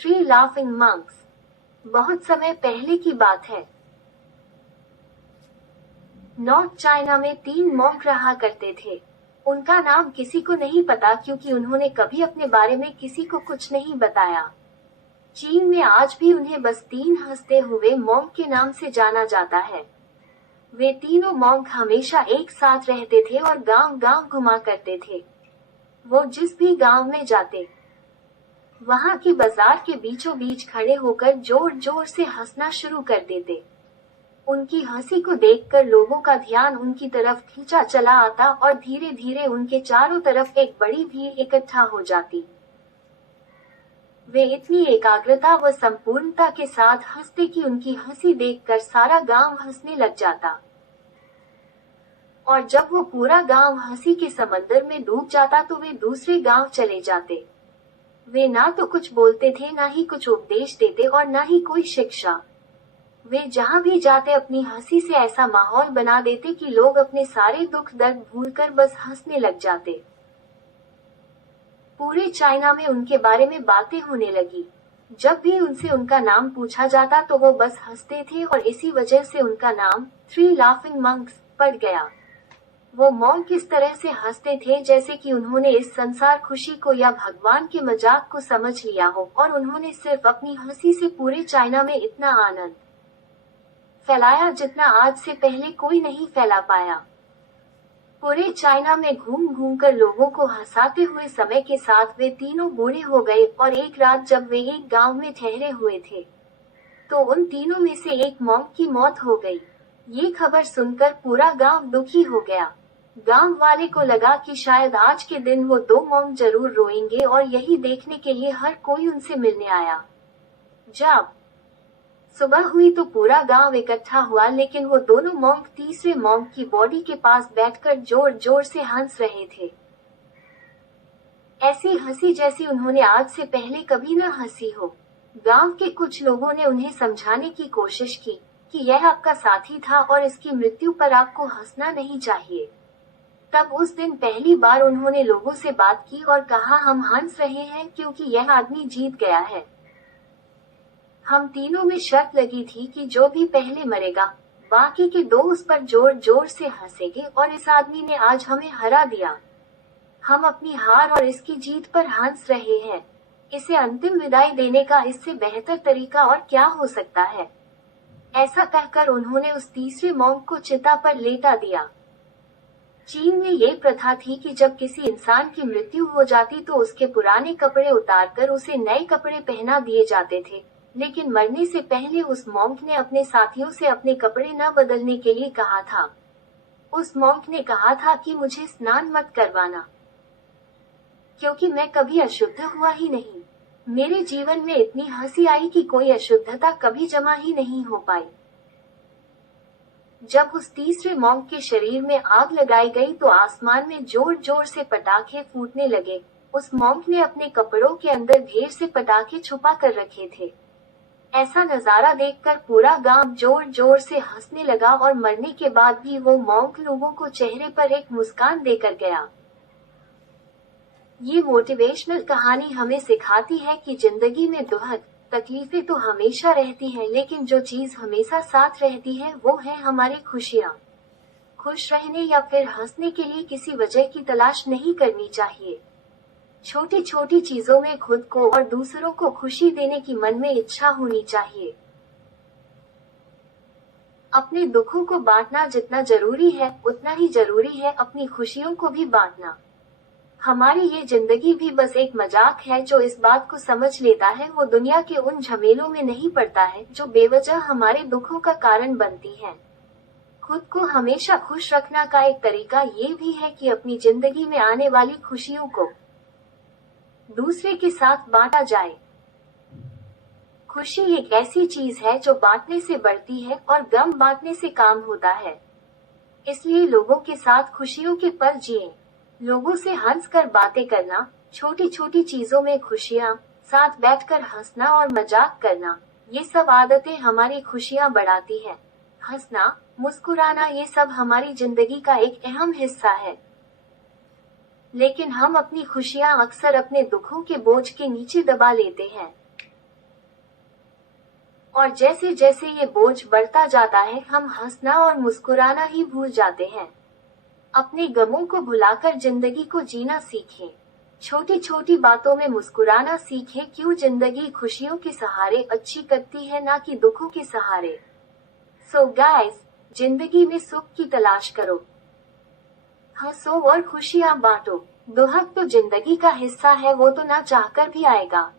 Three laughing monks. बहुत समय पहले की बात है। नॉर्थ चाइना में 3 मॉन्क रहा करते थे। उनका नाम किसी को नहीं पता क्योंकि उन्होंने कभी अपने बारे में किसी को कुछ नहीं बताया। चीन में आज भी उन्हें बस 3 हंसते हुए मॉन्क के नाम से जाना जाता है। वे तीनों मॉन्क हमेशा एक साथ रहते थे और गांव-गांव घुमा करते थे। वो जिस भी गांव में जाते, वहां के बाजार के बीचों बीच खड़े होकर जोर जोर से हंसना शुरू कर देते। उनकी हंसी को देखकर लोगों का ध्यान उनकी तरफ खींचा चला आता और धीरे धीरे उनके चारों तरफ एक बड़ी भीड़ इकट्ठा हो जाती। वे इतनी एकाग्रता व संपूर्णता के साथ हंसते कि उनकी हंसी देखकर सारा गांव हंसने लग जाता। और जब वो पूरा गांव हंसी के समंदर में डूब जाता तो वे दूसरे गांव चले जाते। वे ना तो कुछ बोलते थे, ना ही कुछ उपदेश देते और ना ही कोई शिक्षा। वे जहां भी जाते अपनी हंसी से ऐसा माहौल बना देते कि लोग अपने सारे दुख दर्द भूलकर बस हंसने लग जाते। पूरे चाइना में उनके बारे में बातें होने लगी। जब भी उनसे उनका नाम पूछा जाता तो वो बस हंसते थे और इसी वजह से उनका नाम थ्री लाफिंग मंक्स पड़ गया। वो मॉन्क किस तरह से हंसते थे जैसे कि उन्होंने इस संसार खुशी को या भगवान के मजाक को समझ लिया हो और उन्होंने सिर्फ अपनी हंसी से पूरे चाइना में इतना आनंद फैलाया जितना आज से पहले कोई नहीं फैला पाया। पूरे चाइना में घूम घूम कर लोगों को हंसाते हुए समय के साथ वे तीनों बूढ़े हो गए और एक रात जब वे एक गांव में ठहरे हुए थे तो उन तीनों में से एक मॉन्क की मौत हो गई। ये खबर सुनकर पूरा गांव दुखी हो गया। गांव वाले को लगा कि शायद आज के दिन वो 2 मॉन्क जरूर रोएंगे और यही देखने के लिए हर कोई उनसे मिलने आया। जब सुबह हुई तो पूरा गांव इकट्ठा हुआ, लेकिन वो दोनों मॉन्क तीसरे मॉन्क की बॉडी के पास बैठकर जोर जोर से हंस रहे थे। ऐसी हंसी जैसी उन्होंने आज से पहले कभी न हंसी हो। गांव के कुछ लोगों ने उन्हें समझाने की कोशिश की कि यह आपका साथी था और इसकी मृत्यु पर आपको हंसना नहीं चाहिए। तब उस दिन पहली बार उन्होंने लोगों से बात की और कहा, हम हंस रहे हैं क्योंकि यह आदमी जीत गया है। हम तीनों में शर्त लगी थी कि जो भी पहले मरेगा बाकी के 2 उस पर जोर जोर से हंसेंगे और इस आदमी ने आज हमें हरा दिया। हम अपनी हार और इसकी जीत पर हंस रहे हैं। इसे अंतिम विदाई देने का इससे बेहतर तरीका और क्या हो सकता है। ऐसा कहकर उन्होंने उस तीसरे मॉन्क को चिता पर लेटा दिया। चीन में ये प्रथा थी कि जब किसी इंसान की मृत्यु हो जाती तो उसके पुराने कपड़े उतारकर उसे नए कपड़े पहना दिए जाते थे, लेकिन मरने से पहले उस मॉन्क ने अपने साथियों से अपने कपड़े न बदलने के लिए कहा था। उस मॉन्क ने कहा था कि मुझे स्नान मत करवाना, क्योंकि मैं कभी अशुद्ध हुआ ही नहीं। मेरे जीवन में इतनी हंसी आई कि कोई अशुद्धता कभी जमा ही नहीं हो पाई। जब उस तीसरे मॉन्क के शरीर में आग लगाई गई तो आसमान में जोर जोर से पटाखे फूटने लगे। उस मॉन्क ने अपने कपड़ों के अंदर ढेर से पटाखे छुपा कर रखे थे। ऐसा नजारा देखकर पूरा गांव जोर जोर से हंसने लगा और मरने के बाद भी वो मॉन्क लोगों को चेहरे पर एक मुस्कान देकर गया। ये मोटिवेशनल कहानी हमें सिखाती है कि जिंदगी में दुख तकलीफें तो हमेशा रहती हैं, लेकिन जो चीज हमेशा साथ रहती है वो है हमारी खुशियाँ। खुश रहने या फिर हंसने के लिए किसी वजह की तलाश नहीं करनी चाहिए। छोटी छोटी चीजों में खुद को और दूसरों को खुशी देने की मन में इच्छा होनी चाहिए। अपने दुखों को बांटना जितना जरूरी है उतना ही जरूरी है अपनी खुशियों को भी बांटना। हमारी ये जिंदगी भी बस एक मजाक है। जो इस बात को समझ लेता है वो दुनिया के उन झमेलों में नहीं पड़ता है जो बेवजह हमारे दुखों का कारण बनती हैं। खुद को हमेशा खुश रखना का एक तरीका ये भी है कि अपनी जिंदगी में आने वाली खुशियों को दूसरे के साथ बांटा जाए। खुशी एक ऐसी चीज है जो बांटने से बढ़ती है और गम बांटने से काम होता है। इसलिए लोगों के साथ खुशियों के पल जिएं। लोगों से हंसकर बातें करना, छोटी छोटी चीजों में खुशियाँ, साथ बैठकर हंसना और मजाक करना, ये सब आदतें हमारी खुशियाँ बढ़ाती हैं। हंसना, मुस्कुराना ये सब हमारी जिंदगी का एक अहम हिस्सा है। लेकिन हम अपनी खुशियाँ अक्सर अपने दुखों के बोझ के नीचे दबा लेते हैं। और जैसे जैसे ये बोझ बढ़ता जाता है हम हंसना और मुस्कुराना ही भूल जाते हैं। अपने गमों को भुलाकर जिंदगी को जीना सीखें। छोटी छोटी बातों में मुस्कुराना सीखें, क्यों जिंदगी खुशियों के सहारे अच्छी करती है, ना कि दुखों के सहारे। सो गाइस, जिंदगी में सुख की तलाश करो, हंसो और खुशियां बांटो। दुख तो जिंदगी का हिस्सा है, वो तो ना चाहकर भी आएगा।